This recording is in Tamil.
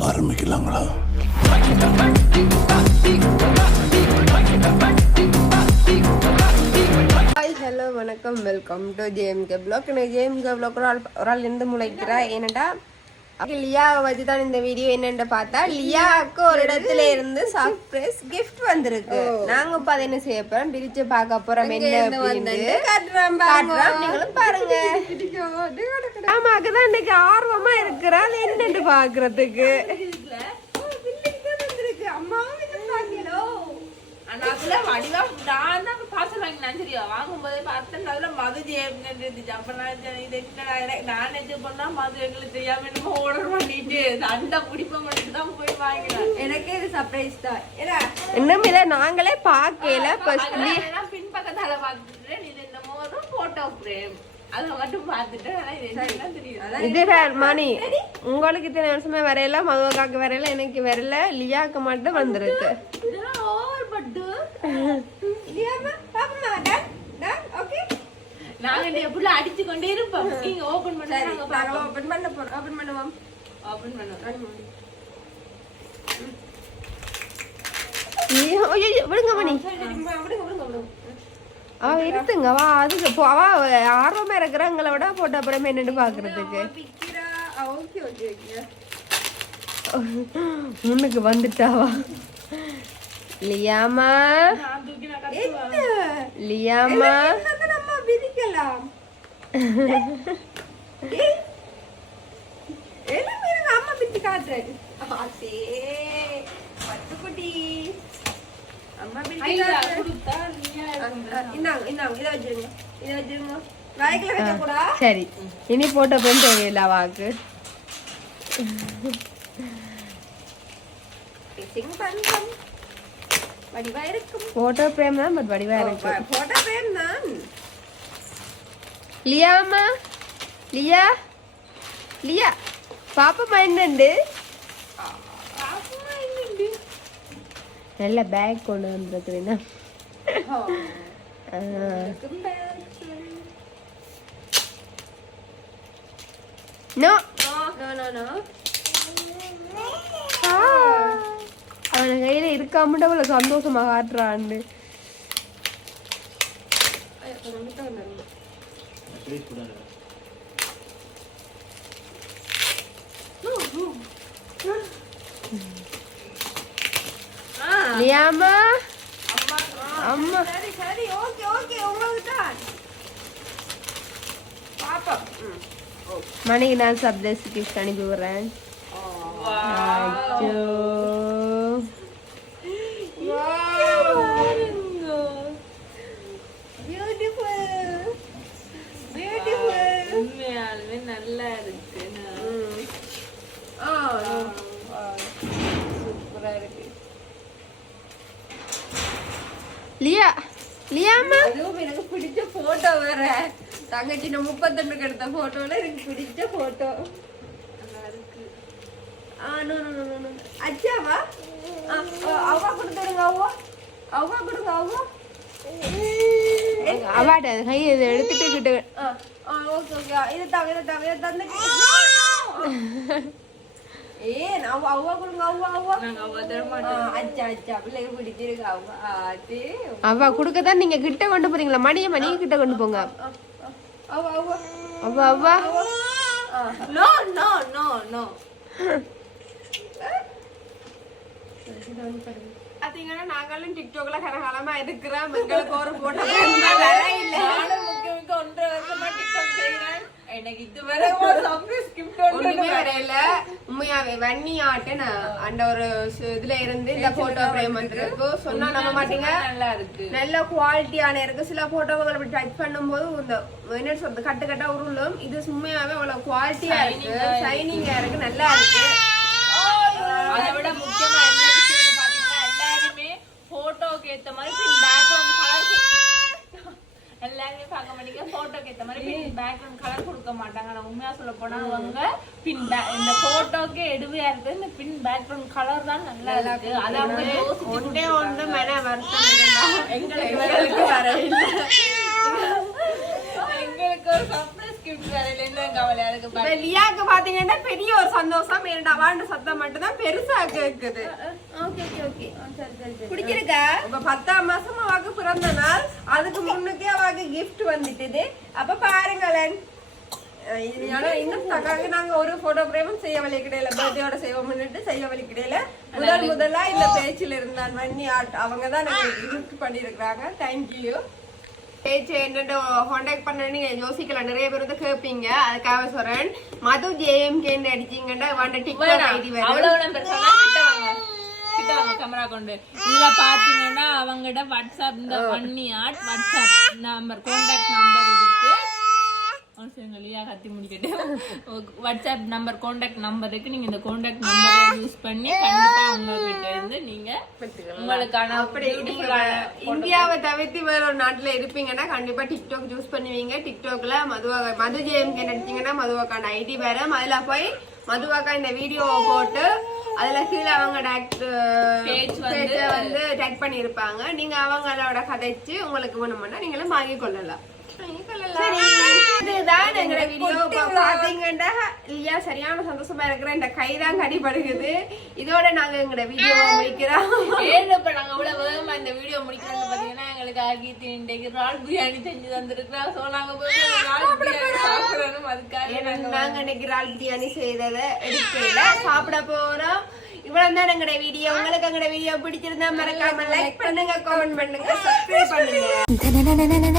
ஆரம்பிக்கலாங்களா? ஹாய் ஹலோ வணக்கம். வெல்கம் டு ஜேஎம்கே பிளாக் எனக்கு ஜேஎம்கே பிளாக் ஒரு ஆள் ஒரு ஆள் இருந்து முளைக்கிறா ஏனண்டா லியாவை வச்சு தான் இந்த வீடியோ என்னன்னு பார்த்தா லியாவுக்கு ஒரு இடத்துல இருந்து சர்ப்ரைஸ் gift வந்திருக்கு. நாங்க இப்ப அதை என்ன செய்ய போறோம்? பிரிச்சு பார்க்க போறோம். என்ன காட்டுறோம் நீங்களும் பாருங்க. ஆமா அதுதான் இன்னைக்கு ஆர்வமா இருக்கிறா. அது என்னன்னு பாக்குறதுக்கு அதுல வடிவா நான் தான் பார்சல் வாங்கினேன் சரியா வாங்கும்போதே பார்த்தேன். அதுல மது இருந்துச்சு அப்ப நான் இது என்னடா எனக்கு நான் நினைச்சு பண்ணா மது எங்களுக்கு தெரியாம என்னமோ ஆர்டர் பண்ணிட்டு சண்டை பிடிப்ப பண்ணிட்டு தான் போய் வாங்கினேன். எனக்கே இது சர்ப்ரைஸ் தான். ஏன்னா இன்னும் இல்ல நாங்களே பார்க்கல பின்பக்கத்தால பார்த்துட்டேன் இது என்னமோ ஒரு போட்டோ ஃப்ரேம் அதை மட்டும் பார்த்துட்டேன் ஆனா இது என்னன்னு தெரியுது. இது வேற மணி உங்களுக்கு இத்தனை வருஷமே வரையில மதுவக்காக்கு வரையில எனக்கு வரல லியாக்கு மட்டும் வந்திருக்கு. இதெல்லாம் ஓவர் பட்டு இல்லையாமா பாப்பமா டன் டன் ஓகே நாங்க இந்த எப்படி அடிச்சு கொண்டே இருப்போம் நீங்க ஓபன் பண்ணா சரி நாங்க நாங்க பார்ப்போம். ஓபன் பண்ண போறோம் ஓபன் பண்ணுவோம். ஓபன் பண்ணுவோம். ஐயோ, ஐயோ, ஐயோ, விடுங்க மணி. விடுங்க விடுங்க. அவ இருத்துங்க வா அதுக்கு போ- அவ ஆர்வமா இருக்கிறவங்கள விட போட்ட அப்புறமே என்னன்னு பாக்குறதுக்கு. முன்னுக்கு வந்துட்டாவா லியாமா? லியாமா? விதிக்கலாம் அம்மா பிச்சு காட்டுறேன் ஆசே பட்டுக்குட்டி. சரி இனி போட்ட அப்புறம் தேவையில்லை இருக்கும் போட்டோ பிரேம் தான் பட் வடிவா இருக்கு போட்டோ பேர் தான் லியாமா லியா லியா பாப்பா என்னண்டு நல்ல பேக் கொண்டு வந்திருக்குதுன்னா நோ நோ நோ நோ அவன் கையில இருக்காமட்டு அவ்வளவு சந்தோஷமா காட்டுறான்னு. லியாமா அம்மா. சரி சரி ஓகே ஓகே உங்களுக்கு தான் பாப்பா மணிக்கு நான் சப்தஸ் கிஃப்ட் அனுப்பி விடுறேன் நல்லா இருக்கு சூப்பரா இருக்கு லியா லியாமா எனக்கு பிடிச்ச போட்டோ வேற. தங்கச்சி நான் முப்பத்தொன்னுக்கு எடுத்த போட்டோல எனக்கு பிடிச்ச போட்டோ அச்சாவா? அவ்வா கொடுத்துருங்க அவ்வா. அவ்வா கொடுங்க அவ்வா. அவாட்ட கையை இதை எடுத்துட்டு கிட்ட ஓகே ஓகே இது தவிர தவிர தந்து ஏன் அவ்வா அவ்வா கொடுங்க அவ்வா நாங்க அவ தர ஆ, அச்சா அச்சா பிள்ளைங்க பிடிச்சிருக்கு அவ்வா ஆச்சு அவ கொடுக்கதான் நீங்க கிட்ட கொண்டு போறீங்களா? மணியை மணியை கிட்ட கொண்டு போங்க. அவ்வா அவ்வா அவ்வா அவ்வா நோ நோ நோ நோ. பாத்தீங்கன்னா நாங்களும் டிக்டாக்ல கரகாலமா இருக்கிறோம். எங்களுக்கு ஒரு போட்டோ நானும் முக்கிய முக்கிய ஒன்றரை வருஷமா டிக்டாக் செய்றேன். எனக்கு இதுவரை உண்மையாவே வன்னி ஆட்டுன்னு அந்த ஒரு இதுல இருந்து இந்த போட்டோ பிரேம் வந்திருக்கு. சொன்னா நம்ப மாட்டீங்க. நல்லா இருக்கு. நல்ல குவாலிட்டியான இருக்கு. சில போட்டோவை அப்படி டச் பண்ணும்போது இந்த என்ன சொல்றது கட்டு கட்டா உருளும். இது உண்மையாவே அவ்வளவு குவாலிட்டியா இருக்கு. ஷைனிங்கா இருக்கு. நல்லா இருக்கு. அதை விட முக்கியமா என்ன விஷயம்னு பாத்தீங்கன்னா எல்லாருமே போட்டோக்கு ஏத்த மாதிரி பின் பேக்ரவுண்ட் கலர் எல்லாருமே பார்க்க மாட்டீங்க போட்டோக்கு ஏத்த மாதிரி பின் பேக்ரவுண்ட் கலர் கொடுக்க மாட்டாங்க. நான் உண்மையா சொல்ல போனா அவங்க பின் இந்த போட்டோக்கு எடுவையா இருக்கு. இந்த பின் பேக்ரவுண்ட் கலர் தான் நல்லா இருக்கு. அது அவங்க ஒன்றே ஒன்று மன வருத்தம் எங்களுக்கு எங்களுக்கு வரையில எங்களுக்கு உங்களுக்கு ஒரு சர்ப்ரைஸ் கிஃப்ட் தரல என்ன கவலை அதுக்கு இப்ப லியாக்கு பாத்தீங்கன்னா பெரிய ஒரு சந்தோஷம். வாண்ட சத்தம் மட்டும் தான் பெருசா கேக்குது. பிடிச்சிருக்கா இப்ப பத்தாம் மாசம் அவாக்கு பிறந்த நாள். அதுக்கு முன்னுக்கே அவாக்கு gift வந்துட்டுது. அப்ப பாருங்களேன் ஆனா இன்னும் தக்காக நாங்க ஒரு போட்டோ பிரேமும் செய்ய வழி கிடையில பர்த்டேயோட செய்வோம்னுட்டு செய்ய வழி கிடையில. முதல் முதலா இந்த பேச்சில் இருந்தான் வன்னி ஆட். அவங்க தான் எனக்கு கிஃப்ட் பண்ணியிருக்கிறாங்க. தேங்க்யூ பேச்சு என்னட்டு காண்டாக்ட் பண்ண நீங்க யோசிக்கலாம் நிறைய பேர் வந்து கேட்பீங்க அதுக்காக சொல்றேன். மது ஜேஎம்கேன்னு அடிச்சீங்கன்னா வாண்ட டிக்டாக் ஐடி வரும் கேமரா கொண்டு இதுல பாத்தீங்கன்னா அவங்ககிட்ட வாட்ஸ்அப் இந்த பண்ணி add WhatsApp number contact number லியா கத்தி முடிக்கட்டு. வாட்ஸ்அப் நம்பர் கான்டாக்ட் நம்பர் இருக்கு. நீங்க இந்த கான்டாக்ட் நம்பரை யூஸ் பண்ணி கண்டிப்பா அவங்க கிட்ட இருந்து நீங்க உங்களுக்கான அப்படி இந்தியாவை தவிர்த்து வேற ஒரு நாட்டுல இருப்பீங்கன்னா கண்டிப்பா டிக்டாக் யூஸ் பண்ணுவீங்க. டிக்டாக்ல மதுவா மது ஜேஎம்கே நடிச்சீங்கன்னா மதுவாக்கான ஐடி வரும் அதுல போய் மதுவாக்கா இந்த வீடியோவை போட்டு அதுல கீழே அவங்க வந்து- டேக் பண்ணியிருப்பாங்க. நீங்க அவங்களோட கதைச்சு உங்களுக்கு வேணும்னா நீங்களும் வாங்கி கொள்ளலாம் இதுதான் எங்களோட வீடியோ பாத்தீங்கன்னா இல்லையா சரியான சந்தோஷமா இருக்கிற. இந்த கைதான் கடிபடுகுது. இதோட நாங்க எங்களோட வீடியோ முடிக்கிறோம். ஏன் இப்ப நாங்க இவ்வளவு வேகமா இந்த வீடியோ முடிக்கிறோம்னு பாத்தீங்கன்னா எங்களுக்கு ஆகிட்டு இன்றைக்கு ரால் பிரியாணி செஞ்சு தந்திருக்கிறோம் சோ நாங்க போய் ரால் பிரியாணி சாப்பிடணும். அதுக்காக நாங்க இன்னைக்கு இறால் பிரியாணி செய்ததை எடுக்கல சாப்பிட போறோம். இவ்வளவு தான் எங்களோட வீடியோ உங்களுக்கு எங்களோட வீடியோ பிடிச்சிருந்தா மறக்காம லைக் பண்ணுங்க கமெண்ட் பண்ணுங்க சப்ஸ்கிரைப் பண்ணுங்க.